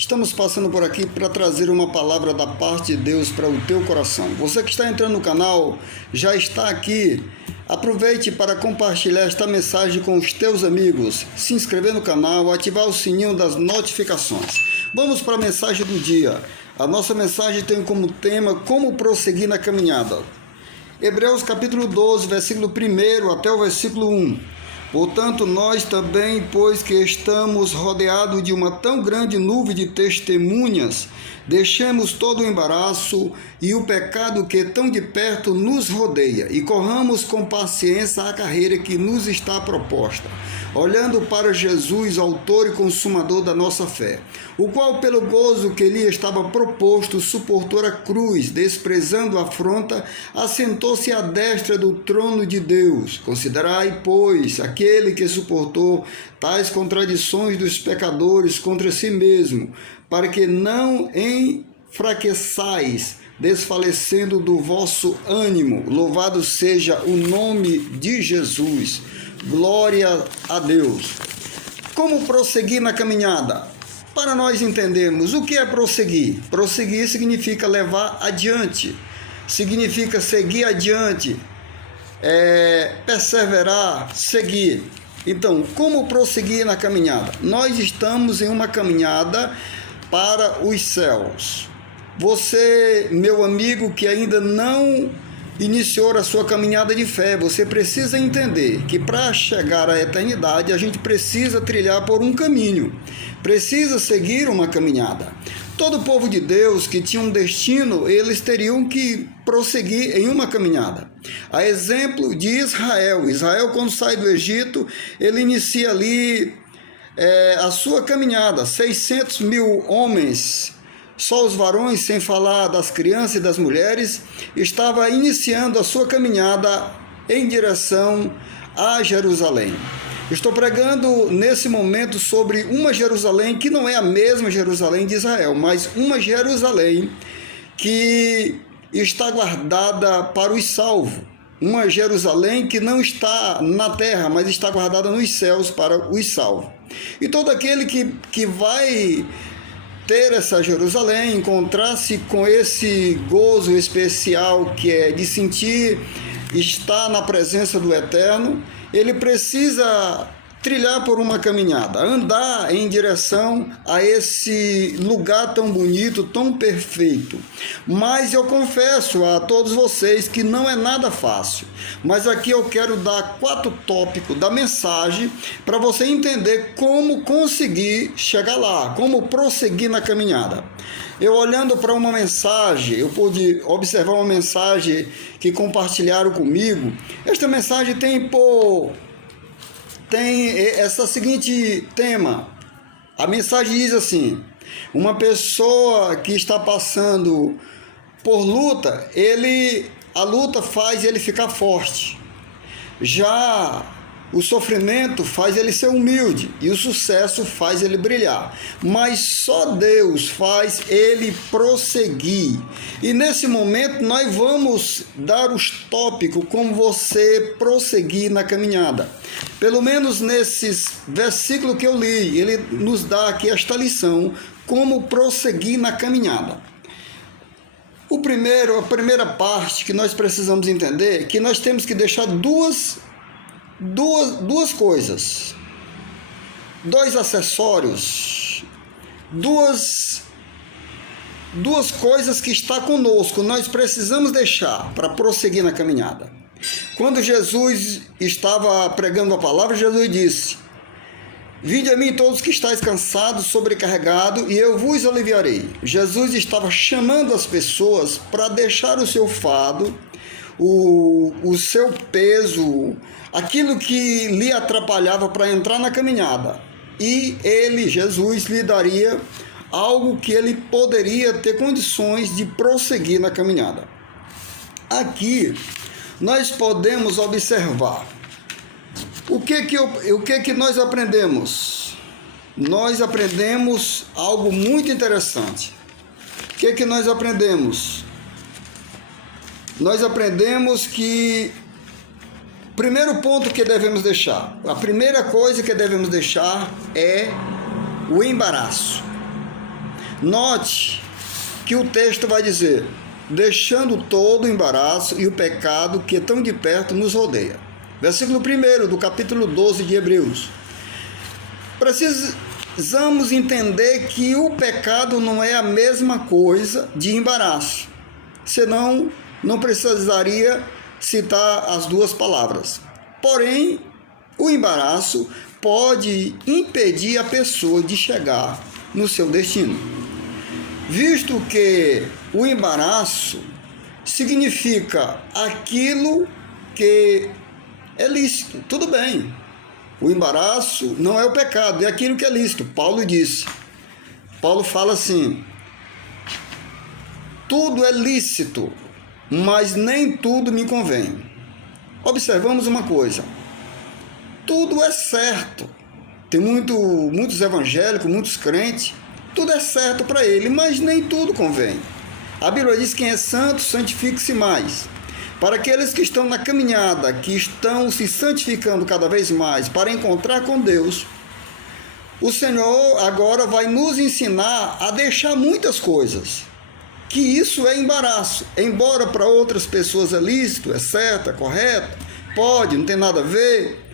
Estamos passando por aqui para trazer uma palavra da parte de Deus para o teu coração. Você que está entrando no canal, já está aqui. Aproveite para compartilhar esta mensagem com os teus amigos, se inscrever no canal, ativar o sininho das notificações. Vamos para a mensagem do dia. A nossa mensagem tem como tema como prosseguir na caminhada. Hebreus capítulo 12, versículo 1 até o versículo 1. Portanto, nós também, pois que estamos rodeados de uma tão grande nuvem de testemunhas, deixemos todo o embaraço e o pecado que tão de perto nos rodeia e corramos com paciência a carreira que nos está proposta, olhando para Jesus, autor e consumador da nossa fé, o qual pelo gozo que lhe estava proposto suportou a cruz, desprezando a afronta, assentou-se à destra do trono de Deus. Considerai, pois, aquele que suportou tais contradições dos pecadores contra si mesmo, para que não enfraqueçais, desfalecendo do vosso ânimo. Louvado seja o nome de Jesus. Glória a Deus. Como prosseguir na caminhada? Para nós entendermos o que é prosseguir. Prosseguir significa levar adiante, significa seguir adiante, perseverar, seguir. Então, como prosseguir na caminhada? Nós estamos em uma caminhada para os céus. Você, meu amigo, que ainda não iniciou a sua caminhada de fé, você precisa entender que para chegar à eternidade a gente precisa trilhar por um caminho, precisa seguir uma caminhada. Todo o povo de Deus que tinha um destino, eles teriam que prosseguir em uma caminhada. A exemplo de Israel, quando sai do Egito, ele inicia ali a sua caminhada, 600 mil homens, só os varões, sem falar das crianças e das mulheres, estava iniciando a sua caminhada em direção a Jerusalém. Estou pregando nesse momento sobre uma Jerusalém que não é a mesma Jerusalém de Israel, mas uma Jerusalém que está guardada para os salvos. Uma Jerusalém que não está na terra, mas está guardada nos céus para os salvos. E todo aquele que vai ter essa Jerusalém, encontrar-se com esse gozo especial que é de sentir estar na presença do Eterno, ele precisa trilhar por uma caminhada, andar em direção a esse lugar tão bonito, tão perfeito. Mas eu confesso a todos vocês que não é nada fácil. Mas aqui eu quero dar 4 tópicos da mensagem para você entender como conseguir chegar lá, como prosseguir na caminhada. Eu olhando para uma mensagem, eu pude observar uma mensagem que compartilharam comigo. Esta mensagem tem essa seguinte tema. A mensagem diz assim: uma pessoa que está passando por luta, a luta faz ele ficar forte. Já o sofrimento faz ele ser humilde e o sucesso faz ele brilhar. Mas só Deus faz ele prosseguir. E nesse momento nós vamos dar os tópicos como você prosseguir na caminhada. Pelo menos nesses versículos que eu li, ele nos dá aqui esta lição, como prosseguir na caminhada. A primeira parte que nós precisamos entender é que nós temos que deixar duas coisas, 2 acessórios, duas coisas que está conosco, nós precisamos deixar para prosseguir na caminhada. Quando Jesus estava pregando a palavra, Jesus disse: vinde a mim todos que estáis cansados, sobrecarregados, e eu vos aliviarei. Jesus estava chamando as pessoas para deixar o seu fardo, o seu peso, aquilo que lhe atrapalhava para entrar na caminhada. E Jesus, lhe daria algo que ele poderia ter condições de prosseguir na caminhada. Aqui nós podemos observar o que nós aprendemos. Nós aprendemos algo muito interessante. O que nós aprendemos? Nós aprendemos que primeiro ponto que devemos deixar, a primeira coisa que devemos deixar é o embaraço. Note que o texto vai dizer: deixando todo o embaraço e o pecado que tão de perto nos rodeia. Versículo 1 do capítulo 12 de Hebreus. Precisamos entender que o pecado não é a mesma coisa de embaraço, senão não precisaria citar as duas palavras. Porém, o embaraço pode impedir a pessoa de chegar no seu destino, visto que o embaraço significa aquilo que é lícito. Tudo bem, o embaraço não é o pecado, é aquilo que é lícito. Paulo fala assim: tudo é lícito, mas nem tudo me convém. Observamos uma coisa: tudo é certo. Tem muitos evangélicos, muitos crentes, tudo é certo para ele, mas nem tudo convém. A Bíblia diz: quem é santo, santifique-se mais. Para aqueles que estão na caminhada, que estão se santificando cada vez mais para encontrar com Deus, o Senhor agora vai nos ensinar a deixar muitas coisas, que isso é embaraço. Embora para outras pessoas é lícito, é certo, é correto, pode, não tem nada a ver.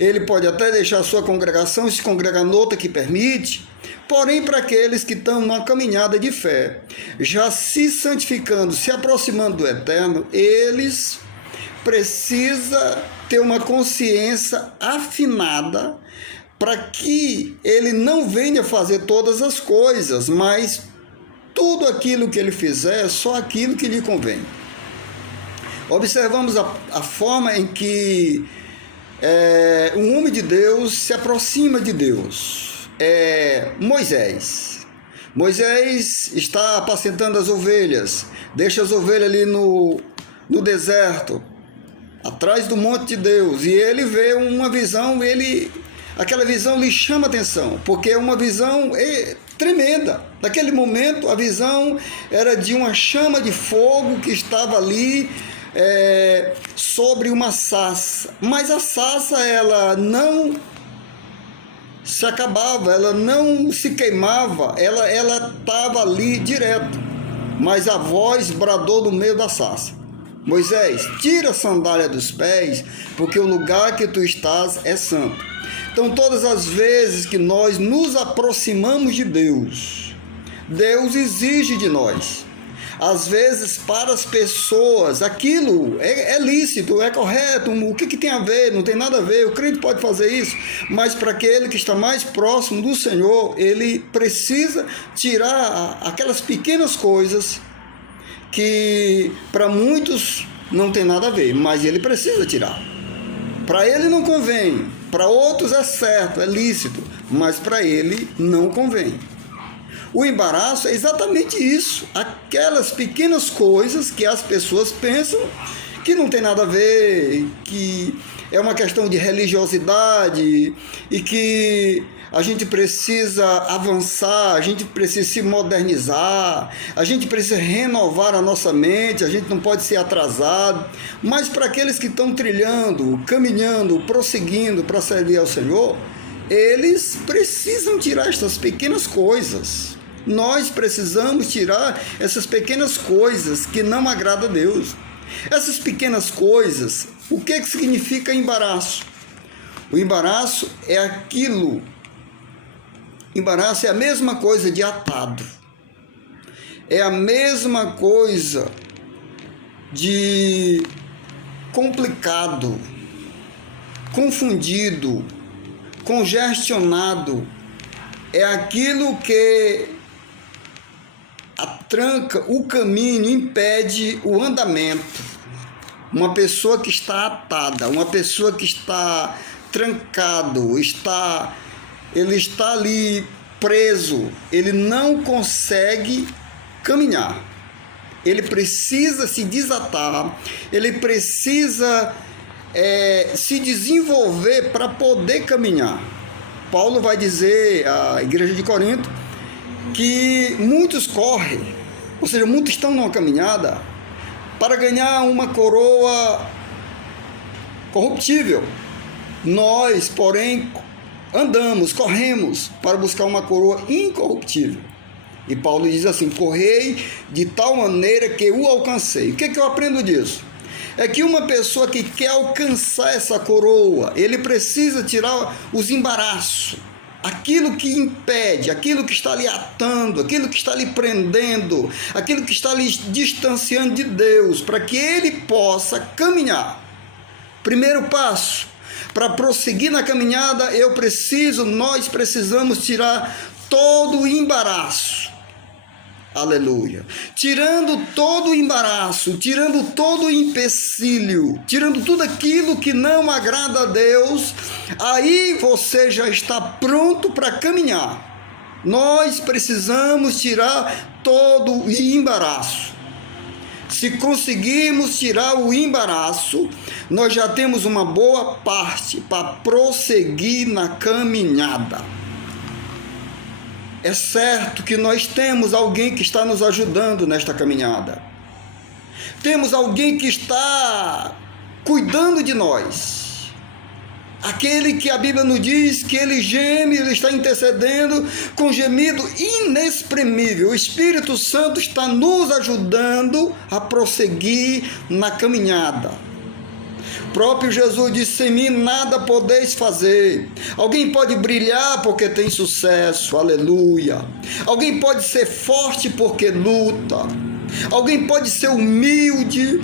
Ele pode até deixar a sua congregação e se congregar noutra que permite. Porém, para aqueles que estão numa caminhada de fé, já se santificando, se aproximando do Eterno, eles precisam ter uma consciência afinada para que ele não venha fazer todas as coisas, mas tudo aquilo que ele fizer é só aquilo que lhe convém. Observamos a forma em que um homem de Deus se aproxima de Deus. Moisés está apacentando as ovelhas, deixa as ovelhas ali no deserto, atrás do monte de Deus, e ele vê uma visão, aquela visão lhe chama atenção, porque é uma visão tremenda. Naquele momento, a visão era de uma chama de fogo que estava ali sobre uma sarça, mas a sarça ela não se acabava, ela não se queimava, ela estava ali direto, mas a voz bradou do meio da sarça: Moisés, tira a sandália dos pés, porque o lugar que tu estás é santo. Então, todas as vezes que nós nos aproximamos de Deus, Deus exige de nós. Às vezes, para as pessoas, aquilo é lícito, é correto, o que tem a ver? Não tem nada a ver, o crente pode fazer isso, mas para aquele que está mais próximo do Senhor, ele precisa tirar aquelas pequenas coisas que para muitos não tem nada a ver, mas ele precisa tirar. Para ele não convém, para outros é certo, é lícito, mas para ele não convém. O embaraço é exatamente isso, aquelas pequenas coisas que as pessoas pensam que não tem nada a ver, que é uma questão de religiosidade e que a gente precisa avançar, a gente precisa se modernizar, a gente precisa renovar a nossa mente, a gente não pode ser atrasado. Mas para aqueles que estão trilhando, caminhando, prosseguindo para servir ao Senhor, eles precisam tirar estas pequenas coisas. Nós precisamos tirar essas pequenas coisas que não agradam a Deus. Essas pequenas coisas, o que significa embaraço? O embaraço é aquilo. Embaraço é a mesma coisa de atado. É a mesma coisa de complicado, confundido, congestionado. É aquilo que tranca o caminho, impede o andamento. Uma pessoa que está atada, uma pessoa que está trancado, ele está ali preso, ele não consegue caminhar. Ele precisa se desatar, ele precisa se desenvolver para poder caminhar. Paulo vai dizer à igreja de Corinto que muitos correm, ou seja, muitos estão numa caminhada para ganhar uma coroa corruptível. Nós, porém, andamos, corremos para buscar uma coroa incorruptível. E Paulo diz assim: correi de tal maneira que o alcancei. O que eu aprendo disso? É que uma pessoa que quer alcançar essa coroa, ele precisa tirar os embaraços, aquilo que impede, aquilo que está lhe atando, aquilo que está lhe prendendo, aquilo que está lhe distanciando de Deus, para que ele possa caminhar. Primeiro passo, para prosseguir na caminhada, nós precisamos tirar todo o embaraço. Aleluia. Tirando todo o embaraço, tirando todo o empecilho, tirando tudo aquilo que não agrada a Deus, aí você já está pronto para caminhar. Nós precisamos tirar todo o embaraço. Se conseguirmos tirar o embaraço, nós já temos uma boa parte para prosseguir na caminhada. É certo que nós temos alguém que está nos ajudando nesta caminhada. Temos alguém que está cuidando de nós. Aquele que a Bíblia nos diz que ele geme, ele está intercedendo com gemido inexprimível. O Espírito Santo está nos ajudando a prosseguir na caminhada. O próprio Jesus disse: sem mim nada podeis fazer. Alguém pode brilhar porque tem sucesso, aleluia. Alguém pode ser forte porque luta. Alguém pode ser humilde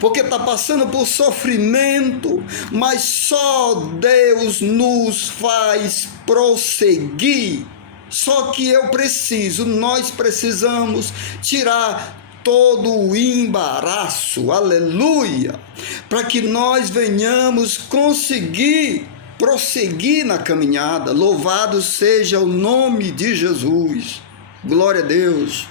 porque está passando por sofrimento, mas só Deus nos faz prosseguir. Só que nós precisamos tirar todo o embaraço, aleluia, para que nós venhamos conseguir prosseguir na caminhada. Louvado seja o nome de Jesus, glória a Deus.